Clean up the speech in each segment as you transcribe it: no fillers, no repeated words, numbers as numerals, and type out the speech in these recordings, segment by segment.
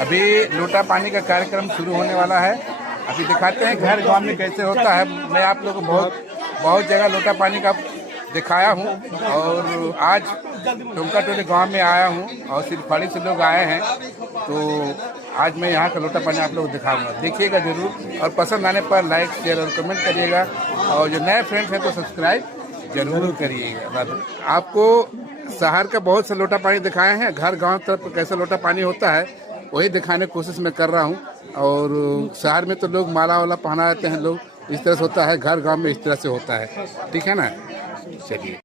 अभी लोटा पानी का कार्यक्रम शुरू होने वाला है। अभी दिखाते हैं घर गांव में कैसे होता है। मैं आप लोगों को बहुत जगह लोटा पानी का दिखाया हूं और आज टुमका टोली गांव में आया हूं और सिरफाड़ी से लोग आए हैं, तो आज मैं यहां का लोटा पानी आप लोगों को दिखाऊंगा। देखिएगा जरूर और पसंद आने पर लाइक शेयर और कमेंट करिएगा और जो नए फ्रेंड्स हैं तो सब्सक्राइब जरूर करिएगा। आपको शहर का बहुत से लोटा पानी दिखाए हैं, घर गांव तरफ कैसे लोटा पानी होता है वही दिखाने की कोशिश मैं कर रहा हूं। और शहर में तो लोग माला वाला पहना रहते हैं, लोग इस तरह से होता है, घर गांव में इस तरह से होता है। ठीक है ना, चलिए।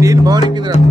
तीन भौरी की तरफ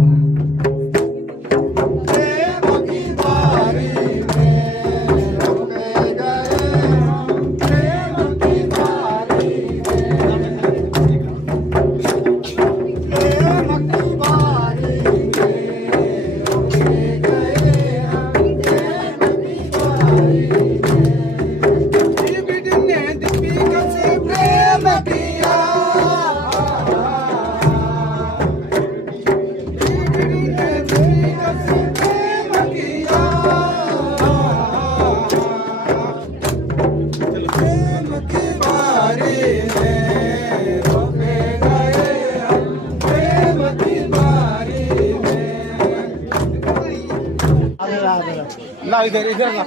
ला इधर इधर ला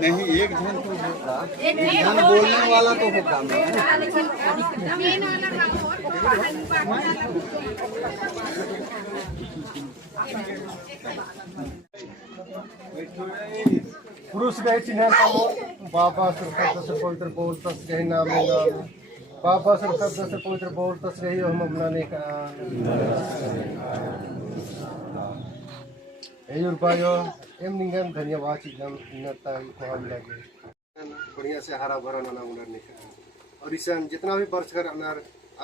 नहीं, एक जन बोलने वाला तो होगा। पुरुष गए चिन्ह बाबा सुरक्षित से पवित्र बोलता गए नाम बाबा सुरक्षित से पवित्र बोलता गई हम अपनाने का एम निगम धन्यवाद एकदम हम लगे बढ़िया से हरा भरा नाना उनर निकल और ईसान जितना भी वर्ष कर अनार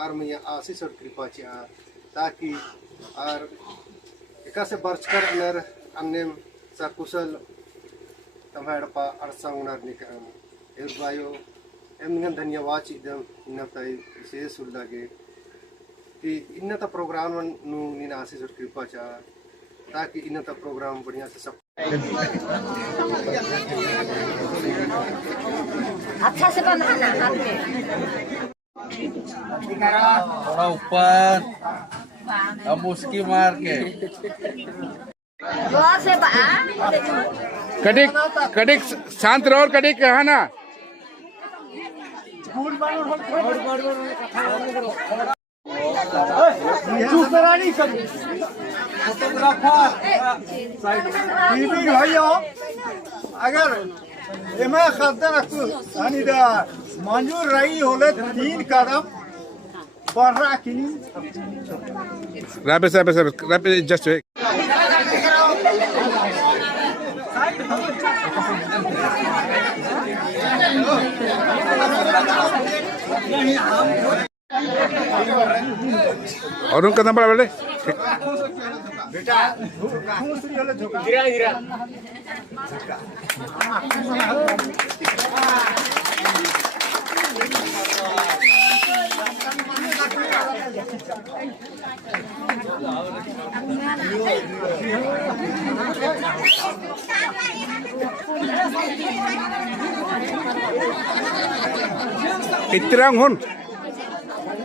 आर मैया आशीष और कृपा चा ताकि आर एका से वर्ष कर अनार अन्य सकुशल तमहड़पा अरसा उनर निकल एम निगम धन्यवाद एकदम इन्नता विशेष लगे कि इन्नता प्रोग्राम नु नीना आशीष और कृपा चा ताकि इन्नता प्रोग्राम बढ़िया से सब अच्छा से बनाना हाथ में थोड़ा ऊपर अब उसकी मार के से कटिक कटिक शांत रहो। कटिक है ना अगर मंजूर रही होले 3 कदम बढ़ा कि रैपिड जस्ट और उनका नंबर बोले बेटा गिरा गिरा इतरा हुन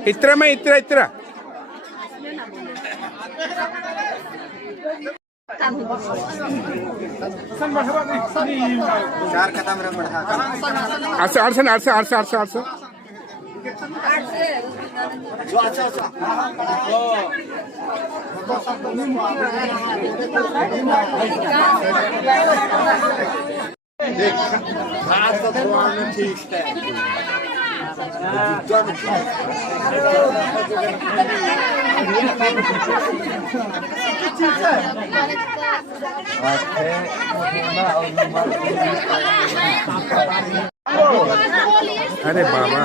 इतरा में इतरा इतरा चार कदम बढ़ा आरसा आरसा आरसा आरसा आरसा आरसा अच्छा अच्छा देख हाथ तो थोड़ा ठीक है अरे बाबा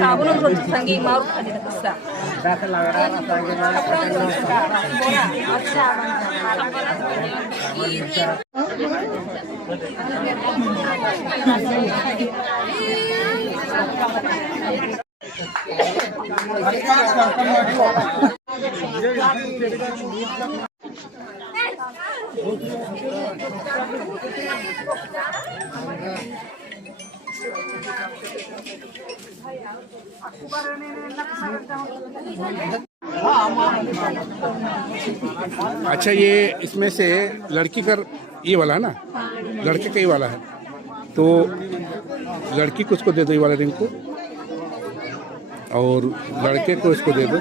साबुन रोज संगी मारू खाली कसा अच्छा, ये इसमें से लड़की का ये वाला है ना, लड़के का ये वाला है, तो लड़की को उसको दे दो ये वाला रिंग को, और लड़के को इसको दे दो।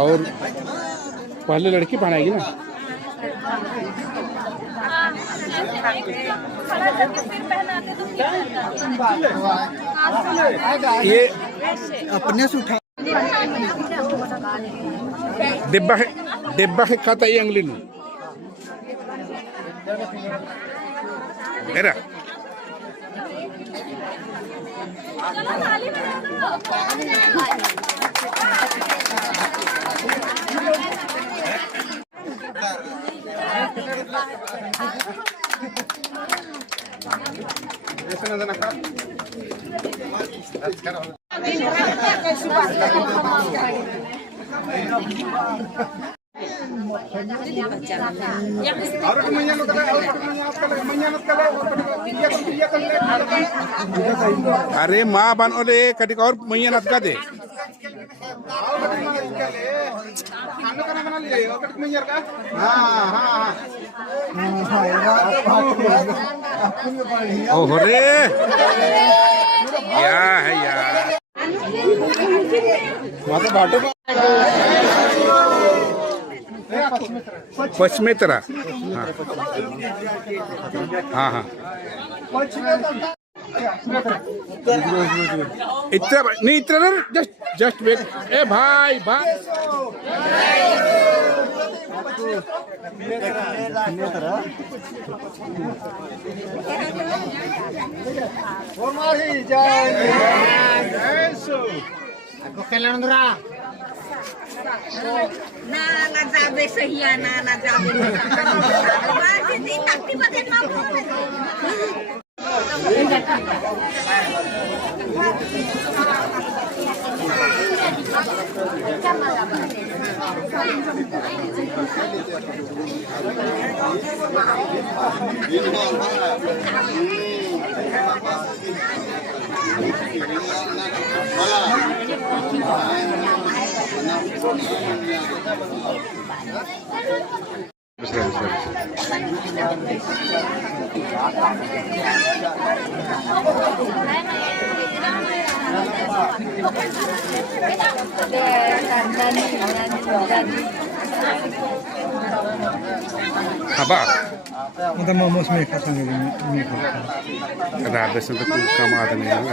और पहले लड़की पहनाएगी ना। ये अपने से उठा डिब्बा है खाता ये अंगली नु एरा अरे माँ बन ओले कटिक और मैया नत का दे ओह रे क्या है यार पचमेतरा हाँ हाँ इतना नहीं, इतना ना, जस्ट वेट। ए भाई भाई ना जाबे सहिया ना जाबे बाजे ती टाकी बदे ना apa? Kita mau mereka sendiri. Ada habis untuk kamu ada nih yang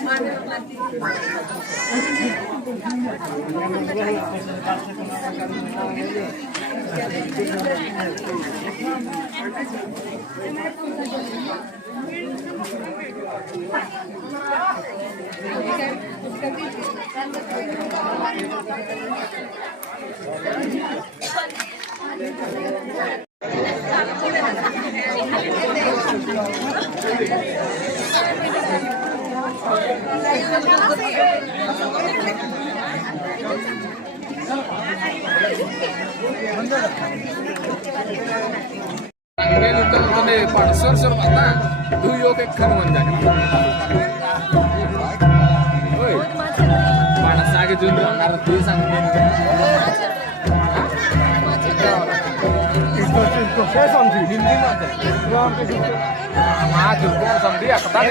Mana पण सर आता तू योग एक खरं म्हणजे होय माणसागे जून राहणार तू हिंदी समझी आता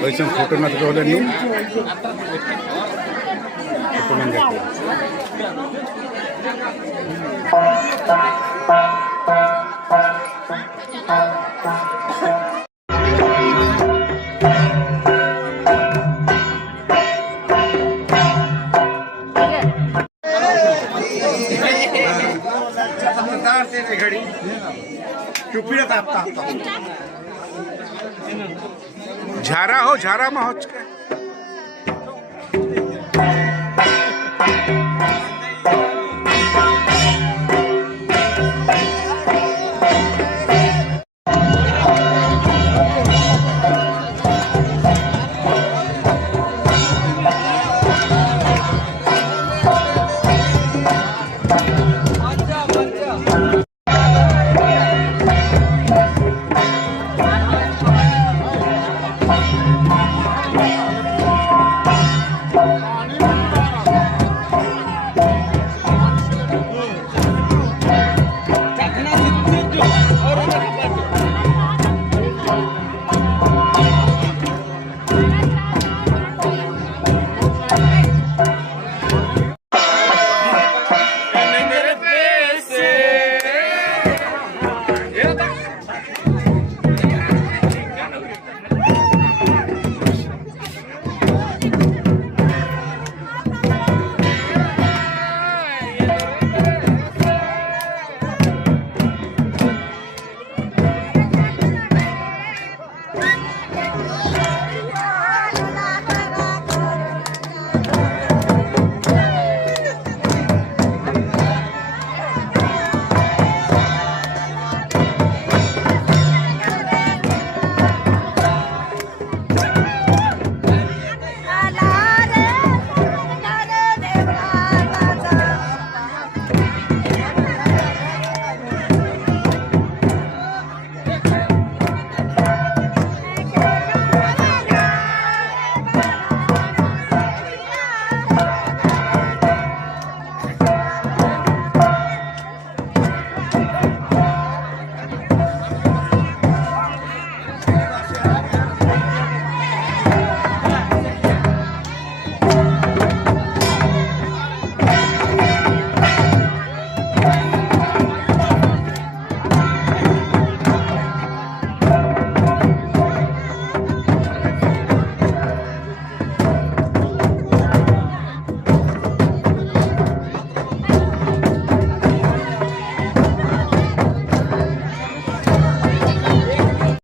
वैसे फोटो ना तो नहीं फोटो में घड़ी चुपी झारा में हो